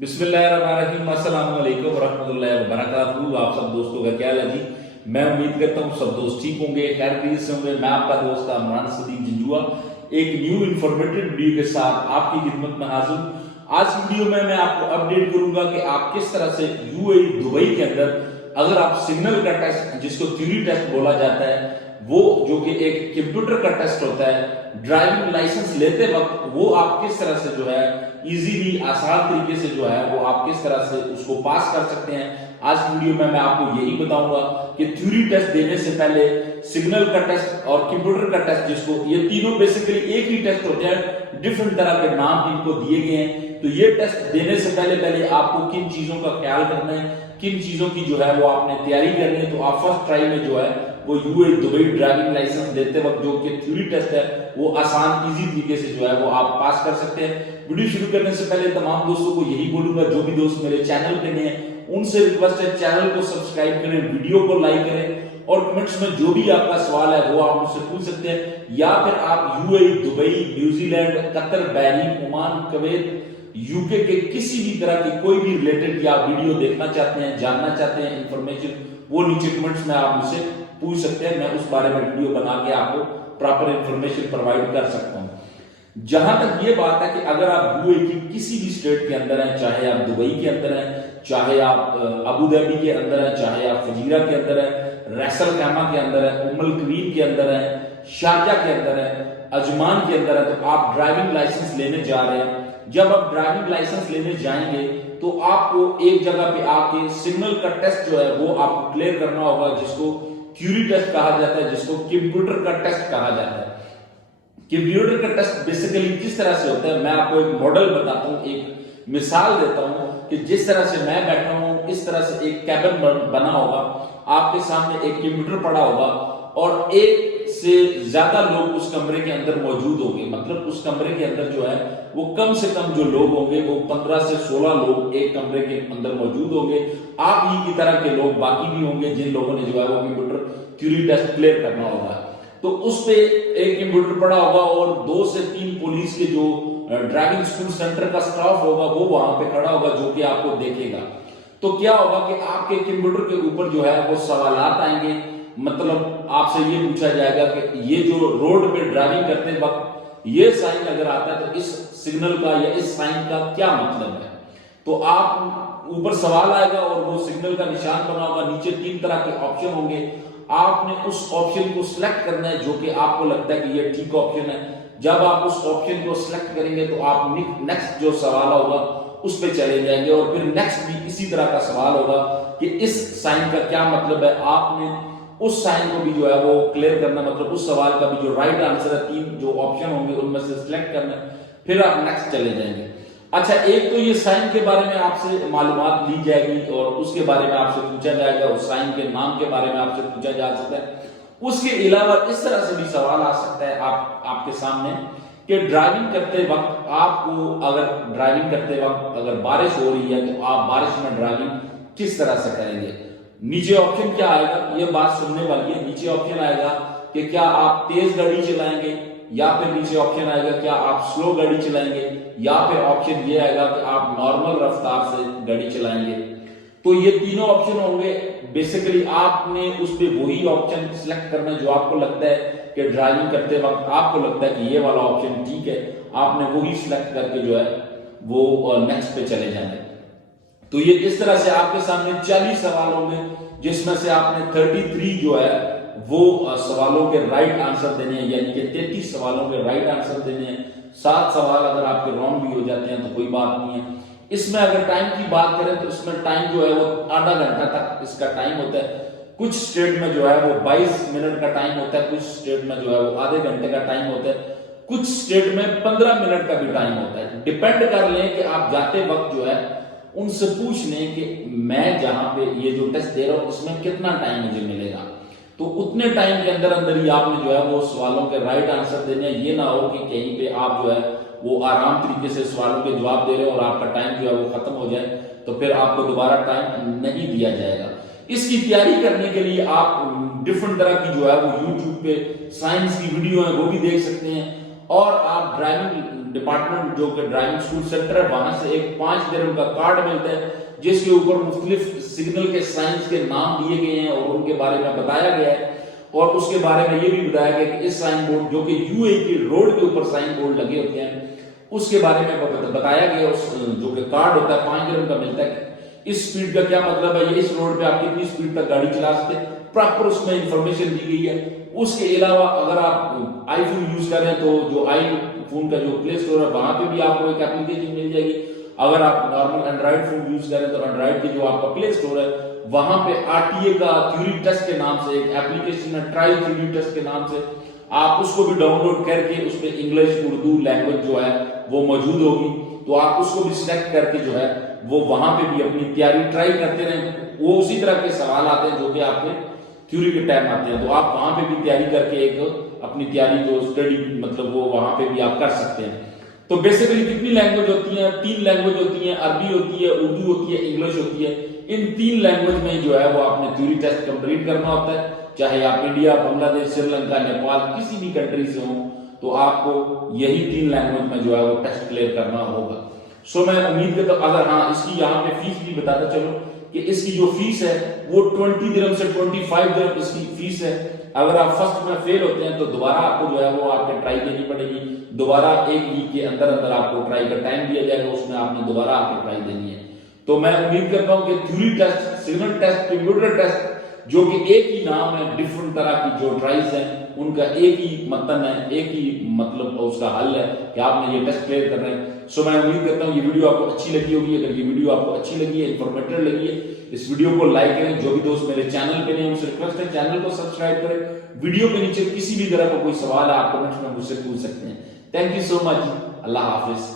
بسم اللہ الرحمن الرحیم، السلام علیکم ورحمۃ اللہ وبرکاتہ۔ آپ سب دوستوں کا کیا ہے جی؟ میں امید کرتا ہوں سب دوست ٹھیک ہوں گے، خیر خیریت سے ہوں گے۔ میں آپ کا دوست عمران صدیق جنجوا ایک نیو انفارمیٹیو ویڈیو کے ساتھ آپ کی خدمت میں حاضر ہوں۔ آج ویڈیو میں آپ کو اپڈیٹ کروں گا کہ آپ کس طرح سے دبئی کے اندر اگر آپ سگنل کا ٹیسٹ، جس کو تھیوری ٹیسٹ بولا جاتا ہے، وہ جو کہ ایک کمپیوٹر کا ٹیسٹ ہوتا ہے، ڈرائیونگ لائسنس لیتے وقت وہ آپ کس طرح سے جو ہے ایزیلی آسان طریقے سے جو ہے وہ آپ کس طرح سے اس کو پاس کر سکتے ہیں۔ آج ویڈیو میں آپ کو یہی بتاؤں گا کہ تھیوری ٹیسٹ دینے سے پہلے سگنل کا ٹیسٹ اور کمپیوٹر کا ٹیسٹ، جس کو یہ تینوں بیسیکلی ایک ہی ٹیسٹ ہوتے ہیں، ڈیفرنٹ طرح کے نام ان کو دیے گئے ہیں۔ تو یہ ٹیسٹ دینے سے پہلے آپ کو کن چیزوں کا خیال کرنا ہے، کن چیزوں کی جو ہے وہ آپ نے تیاری کرنی ہے۔ تو آپ فرسٹ ٹرائی میں جو ہے وہ دبئی ڈرائیونگ لائسنس دیتے وقت جو کہ تھیوری ٹیسٹ ہے وہ آسان ایزی طریقے سے جو ہے وہ آپ پاس کر سکتے ہیں۔ ویڈیو شروع کرنے سے پہلے تمام دوستوں کو یہی بولوں گا، جو بھی دوست میرے چینل پہ نئے ہیں ان سے ریکویسٹ ہے چینل کو سبسکرائب کریں، ویڈیو کو لائک کریں، اور کمنٹس میں جو بھی آپ کا سوال ہے وہ آپ مجھ سے پوچھ سکتے ہیں، یا پھر آپ دبئی، نیوزی لینڈ، قطر، بحرین، عمان، کویت، UK کے کسی بھی طرح کی کوئی بھی ریلیٹڈ یا ویڈیو دیکھنا چاہتے ہیں، جاننا چاہتے ہیں انفارمیشن، وہ نیچے کمنٹس میں آپ مجھ سے پوچھ سکتے ہیں۔ میں اس بارے میں ویڈیو بنا کے آپ کو پراپر انفارمیشن پرووائڈ کر سکتا ہوں۔ جہاں تک یہ بات ہے کہ اگر آپ کی کسی بھی اسٹیٹ کے اندر ہیں، چاہے آپ دبئی کے اندر ہیں، چاہے آپ ابوظہبی کے اندر ہیں، چاہے آپ فجیرہ کے اندر ہیں، ریس الخیمہ کے اندر ہیں، القویر کے اندر ہیں، شارجہ کے اندر ہیں، عجمان کے اندر ہیں، تو آپ ڈرائیونگ لائسنس لینے جا رہے ہیں۔ جب آپ ڈرائیونگ لائسنس لینے جائیں گے تو آپ کو ایک جگہ پہ آ کے سگنل کا ٹیسٹ جو ہے وہ آپ کو کلیئر کرنا ہوگا، جس کو تھیوری ٹیسٹ کہا جاتا ہے، جس کو کمپیوٹر کا ٹیسٹ کہا جاتا ہے۔ کمپیوٹر کا ٹیسٹ بیسیکلی کس طرح سے ہوتا ہے، میں آپ کو ایک ماڈل بتاتا ہوں، ایک مثال دیتا ہوں کہ جس طرح سے میں بیٹھا ہوں اس طرح سے ایک کیبن بنا ہوگا، آپ کے سامنے ایک کمپیوٹر پڑا ہوگا اور ایک سے زیادہ لوگ اس کمرے کے اندر موجود ہوں گے۔ مطلب اس کمرے کے اندر جو ہے وہ کم سے کم جو لوگ ہوں گے وہ 15 سے 16 لوگ ایک کمرے کے اندر موجود ہوں گے۔ آپ ہی کی طرح کے لوگ باقی بھی ہوں گے جن لوگوں نے جو ہے وہ کمپیوٹر تھیوری ٹیسٹ کلیئر کرنا ہوگا۔ تو اس پہ ایک کمپیوٹر پڑا ہوگا اور 2 سے 3 پولیس کے جو ڈرائیونگ اسکول سینٹر کا سٹاف ہوگا وہ وہاں پہ کھڑا ہوگا، جو کہ آپ کو دیکھے گا۔ تو کیا ہوگا کہ آپ کے کمپیوٹر کے اوپر جو ہے وہ سوالات آئیں گے، مطلب آپ سے یہ پوچھا جائے گا کہ یہ جو روڈ پہ ڈرائیونگ کرتے وقت یہ سائن اگر آتا ہے تو اس سگنل کا یا اس سائن کا کیا مطلب ہے۔ تو آپ اوپر سوال آئے گا اور وہ سگنل کا نشان بنا ہوگا، نیچے 3 طرح کے آپشن ہوں گے، آپ نے اس آپشن کو سلیکٹ کرنا ہے جو کہ آپ کو لگتا ہے کہ یہ ٹھیک آپشن ہے۔ جب آپ اس آپشن کو سلیکٹ کریں گے تو آپ نیکسٹ جو سوال ہوگا اس پہ چلے جائیں گے، اور پھر نیکسٹ بھی اسی طرح کا سوال ہوگا کہ اس سائن کا کیا مطلب ہے۔ آپ نے اس سائن کو بھی جو ہے وہ کلیئر کرنا، مطلب اس سوال کا بھی جو رائٹ آنسر ہے 3 جو آپشن ہوں گے ان میں سے سلیکٹ کرنا ہے، پھر آپ نیکسٹ چلے جائیں گے۔ اچھا، ایک تو یہ سائن کے بارے میں آپ سے معلومات لی جائے گی اور اس کے بارے میں آپ سے پوچھا جائے گا، اس سائن کے نام کے بارے میں آپ سے پوچھا جا سکتا ہے۔ اس کے علاوہ اس طرح سے بھی سوال آ سکتا ہے آپ کے سامنے کہ ڈرائیونگ کرتے وقت آپ کو اگر بارش ہو رہی ہے تو آپ بارش میں ڈرائیونگ کس طرح سے کریں گے۔ نیچے آپشن کیا آئے گا، یہ بات سننے والی ہے۔ نیچے آپشن آئے گا کہ کیا آپ تیز گاڑی چلائیں گے، یا پھر نیچے آپشن آئے گا کیا آپ سلو گاڑی چلائیں گے، یا پھر آپشن یہ آئے گا کہ آپ نارمل رفتار سے گاڑی چلائیں گے۔ تو یہ تینوں آپشن ہوں گے۔ بیسیکلی آپ نے اس پہ وہی آپشن سلیکٹ کرنا جو آپ کو لگتا ہے کہ ڈرائیونگ کرتے وقت آپ کو لگتا ہے کہ یہ والا آپشن ٹھیک ہے، آپ نے وہی سلیکٹ کر کے جو ہے وہ نیکسٹ پہ چلے جانا ہے۔ تو یہ اس طرح سے آپ کے سامنے 40 سوال ہوں گے، جس میں سے آپ نے 33 جو ہے وہ سوالوں کے رائٹ آنسر دینے ہیں، یعنی کہ 33 سوالوں کے رائٹ آنسر دینے ہیں۔ 7 سوال اگر آپ کے رانگ بھی ہو جاتے ہیں تو کوئی بات نہیں ہے۔ اس میں اگر ٹائم کی بات کریں تو اس میں ٹائم جو ہے وہ آدھا گھنٹہ تک اس کا ٹائم ہوتا ہے۔ کچھ اسٹیٹ میں جو ہے وہ 22 منٹ کا ٹائم ہوتا ہے، کچھ اسٹیٹ میں جو ہے وہ آدھے گھنٹے کا ٹائم ہوتا ہے، کچھ اسٹیٹ میں 15 منٹ کا بھی ٹائم ہوتا ہے۔ ڈیپینڈ کر لیں کہ آپ جاتے وقت جو ہے ان سے پوچھ لیں کہ میں جہاں پہ یہ جو ٹیسٹ دے رہا ہوں اس میں کتنا ٹائم مجھے ملے گا۔ تو اتنے ٹائم کے اندر ہی آپ نے جو ہے وہ سوالوں کے رائٹ آنسر دینے ہیں۔ یہ نہ ہو کہ کہیں پہ آپ جو ہے وہ آرام طریقے سے سوالوں کے جواب دے رہے ہیں اور آپ کا ٹائم جو ہے وہ ختم ہو جائے تو پھر آپ کو دوبارہ ٹائم نہیں دیا جائے گا۔ اس کی تیاری کرنے کے لیے آپ ڈیفرنٹ طرح کی جو ہے وہ یوٹیوب پہ سائنس کی ویڈیو ہیں وہ بھی دیکھ سکتے ہیں، اور آپ ڈرائیونگ ڈپارٹمنٹ جو کہ ڈرائیونگ اسکول سینٹر ہے وہاں سے ایک 5 درہم کا کارڈ ملتا ہے جس کے اوپر مختلف سگنل کے سائنس کے نام دیے گئے ہیں اور ان کے بارے میں بتایا گیا ہے، اور اس کے بارے میں یہ بھی بتایا گیا کہ اس سائن بورڈ جو کہ یو اے کی روڈ کے اوپر سائن بورڈ لگے ہوتے ہیں اس کے بارے میں بتایا گیا، اس جو کہ کارڈ ہوتا ہے 5 درہم کا ملتا ہے، اس سپیڈ کا کیا مطلب ہے، یہ اس روڈ پہ آپ کتنی سپیڈ تک گاڑی چلا سکتے، پراپر اس میں انفارمیشن دی گئی ہے۔ اس کے علاوہ اگر آپ آئی فون یوز کریں تو جو آئی فون کا جو پلے اسٹور ہے وہاں پہ بھی آپ کو ایک اپلیکیشن مل جائے گی، اگر آپ نارمل اینڈرائڈ فون یوز کریں تو اینڈرائڈ کے جو آپ کا پلے اسٹور ہے وہاں پہ آر ٹی اے کا تھیوری ٹیسٹ کے نام سے ایک اپلیکیشن ہے، ٹرائی تھیوری ٹیسٹ کے نام سے، آپ اس کو بھی ڈاؤن لوڈ کر کے اس میں انگلش اردو لینگویج جو ہے وہ موجود ہوگی، تو آپ اس کو بھی سلیکٹ کر کے جو ہے وہ وہاں پہ بھی اپنی تیاری ٹرائی کرتے رہیں، وہ اسی طرح کے سوال آتے ہیں جو کہ آپ کے تھیوری کے ٹائم آتے ہیں، تو آپ وہاں پہ بھی تیاری کر کے ایک اپنی تیاری جو اسٹڈی مطلب وہ وہاں پہ بھی آپ کر سکتے ہیں۔ تو بیسیکلی کتنی لینگویج ہوتی ہیں، 3 لینگویج ہوتی ہیں، عربی ہوتی ہے، اردو ہوتی ہے، انگلش ہوتی ہے، ان 3 لینگویج میں جو ہے وہ آپ نے تھیوری ٹیسٹ کمپلیٹ کرنا ہوتا ہے، چاہے آپ انڈیا، بنگلہ دیش، سری لنکا، نیپال کسی بھی کنٹری سے ہوں تو آپ کو یہی 3 لینگویج میں جو ہے وہ ٹیسٹ کلیئر کرنا ہوگا۔ سو میں امید کرتا ہوں، اگر ہاں اس کی یہاں پہ فیس بھی بتاتا چلو کہ اس کی جو فیس ہے وہ 20 درہم سے 25 درہم اس کی فیس ہے، اگر آپ فرسٹ میں فیل ہوتے ہیں تو دوبارہ آپ کو جو ہے وہ آپ کے ٹرائی دینی پڑے گی، دوبارہ 1 ویک کے اندر اندر آپ کو ٹرائی کا ٹائم دیا جائے گا، اس میں آپ نے دوبارہ آپ کی ٹرائی دینی ہے۔ تو میں امید کرتا ہوں کہ theory test, signal test, computer test جو کہ ایک ہی نام ہے، ڈفرنٹ طرح کی جو ٹرائز ہیں ان کا ایک ہی متن ہے، ایک ہی مطلب اس کا حل ہے کہ آپ نے یہ ٹیسٹ کلیئر کر رہے ہیں۔ سو میں امید کرتا ہوں یہ ویڈیو آپ کو اچھی لگی ہوگی، اگر یہ ویڈیو آپ کو اچھی لگی ہے، انفارمیٹیو لگی ہے، اس ویڈیو کو لائک کریں، جو بھی دوست میرے چینل پہ نہیں ان سے ریکویسٹ ہے چینل کو سبسکرائب کریں، ویڈیو کے نیچے کسی بھی طرح کا کوئی سوال ہے آپ کمنٹس میں مجھ سے پوچھ سکتے ہیں۔ تھینک یو سو مچ، اللہ حافظ۔